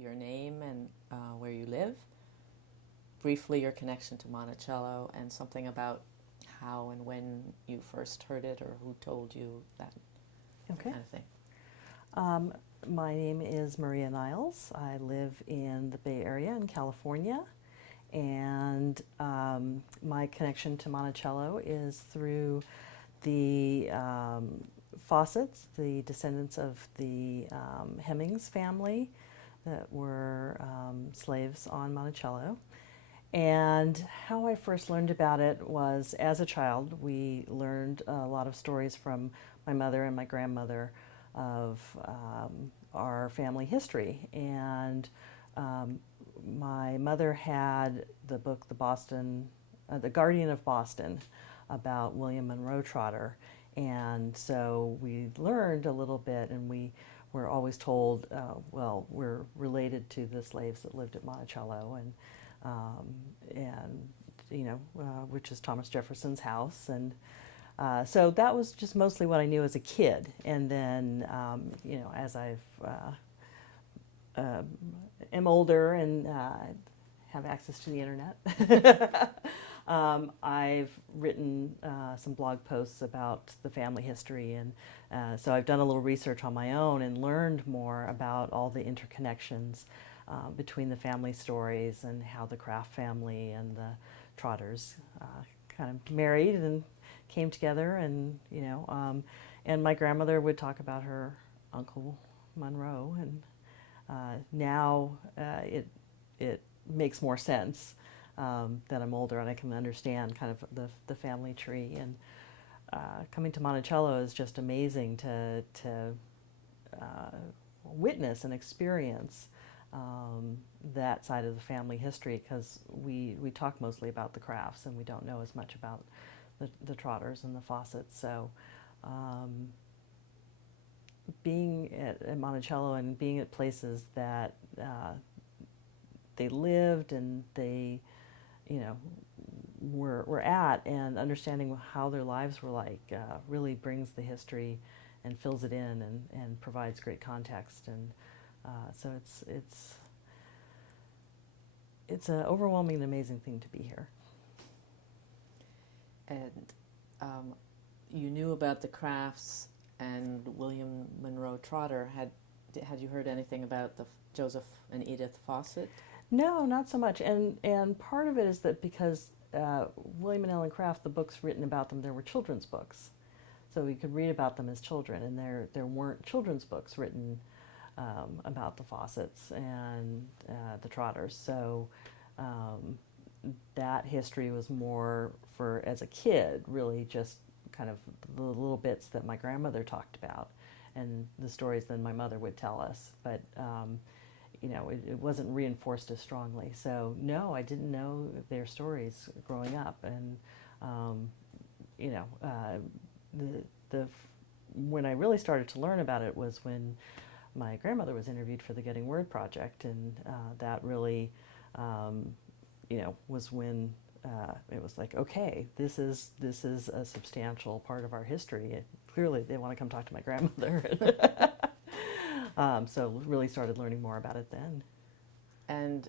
your name and where you live, briefly your connection to Monticello, and something about how and when you first heard it or who told you that Okay. kind of thing. My name is Maria Niles. I live in the Bay Area in California, and my connection to Monticello is through the Fawcett's, the descendants of the Hemmings family that were slaves on Monticello. And how I first learned about it was as a child. We learned a lot of stories from my mother and my grandmother of our family history. And my mother had the book, The Guardian of Boston, about William Monroe Trotter. And so we learned a little bit, and we were always told, well, we're related to the slaves that lived at Monticello, and which is Thomas Jefferson's house. And so that was just mostly what I knew as a kid. And then, as I've am older and have access to the internet, I've written some blog posts about the family history, and so I've done a little research on my own and learned more about all the interconnections between the family stories and how the Kraft family and the Trotters kind of married and came together, and and my grandmother would talk about her Uncle Monroe, and now it makes more sense that I'm older and I can understand kind of the family tree. And coming to Monticello is just amazing to witness and experience that side of the family history, because we talk mostly about the Crafts and we don't know as much about the Trotters and the Fawcetts. So being at Monticello and being at places that they lived and they were at, and understanding how their lives were like, really brings the history and fills it in and provides great context. And so it's an overwhelming and amazing thing to be here. And you knew about the Crafts and William Monroe Trotter. Had you heard anything about the Joseph and Edith Fawcett? No, not so much. And part of it is that because William and Ellen Craft, the books written about them, there were children's books. So we could read about them as children, and there weren't children's books written about the Fawcetts and the Trotters. So that history was more for, as a kid, really just kind of the little bits that my grandmother talked about and the stories that my mother would tell us. But it wasn't reinforced as strongly. So no, I didn't know their stories growing up. And when I really started to learn about it was when my grandmother was interviewed for the Getting Word project, and that really, was when it was like, okay, this is a substantial part of our history. Clearly, they want to come talk to my grandmother. So really started learning more about it then. And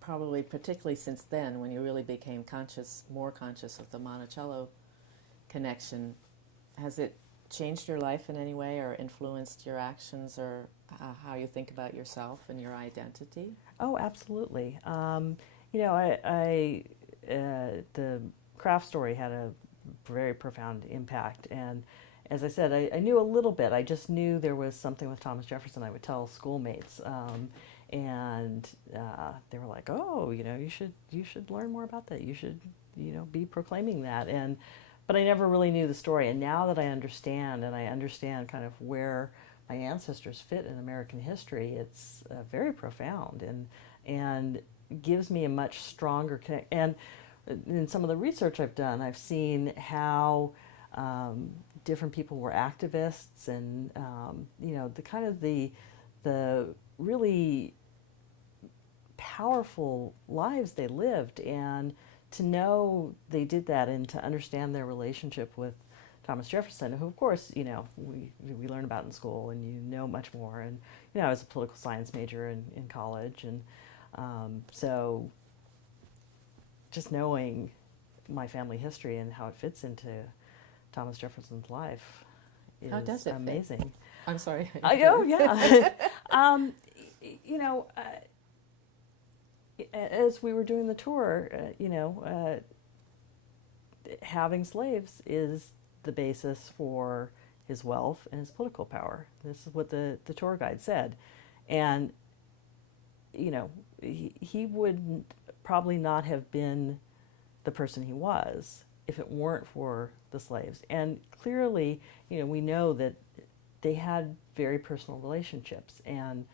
probably particularly since then, when you really became more conscious of the Monticello connection, has it changed your life in any way or influenced your actions or how you think about yourself and your identity? Oh, absolutely. The Kraft story had a very profound impact, and as I said, I knew a little bit. I just knew there was something with Thomas Jefferson. I would tell schoolmates, and they were like, "Oh, you should learn more about that. You should, be proclaiming that." But I never really knew the story. And now that I understand, and I understand kind of where my ancestors fit in American history, it's very profound and gives me a much stronger connection. And in some of the research I've done, I've seen how different people were activists, and the really powerful lives they lived, and to know they did that and to understand their relationship with Thomas Jefferson, who of course, you know, we learn about in school, and you know much more. And you know, I was a political science major in college, and so just knowing my family history and how it fits into Thomas Jefferson's life How does is it fit? amazing. I'm sorry. Oh yeah. You know, as we were doing the tour, you know, having slaves is the basis for his wealth and his political power. This is what the tour guide said. And, you know, he would probably not have been the person he was if it weren't for the slaves. And clearly, you know, we know that they had very personal relationships. And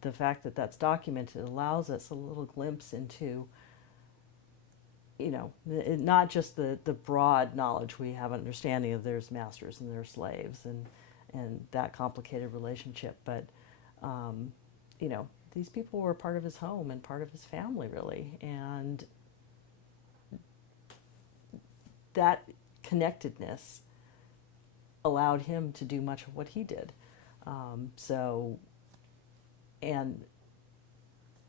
the fact that that's documented allows us a little glimpse into, you know, not just the broad knowledge we have understanding of there's masters and there's slaves and that complicated relationship, but you know, these people were part of his home and part of his family, really, and that connectedness allowed him to do much of what he did. So, and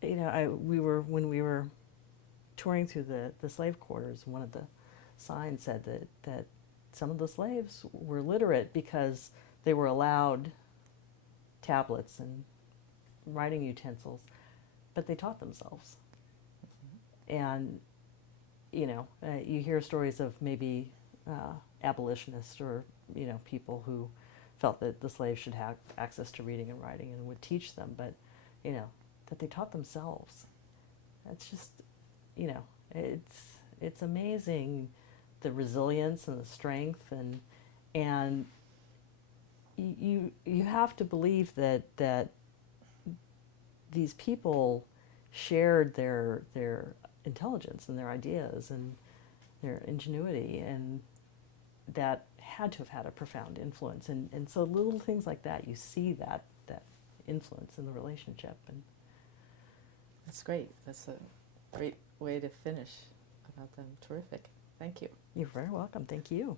you know, when we were touring through the slave quarters, one of the signs said that some of the slaves were literate because they were allowed tablets and writing utensils, but they taught themselves. And, you know, you hear stories of maybe abolitionists or, you know, people who felt that the slaves should have access to reading and writing and would teach them, but, you know, that they taught themselves. That's just, you know, it's amazing, the resilience and the strength, and you have to believe that these people shared their intelligence and their ideas and their ingenuity, and that had to have had a profound influence. And so little things like that, you see that influence in the relationship. And That's great. That's a great way to finish about them. Terrific. Thank you. you're very welcome. Thank you.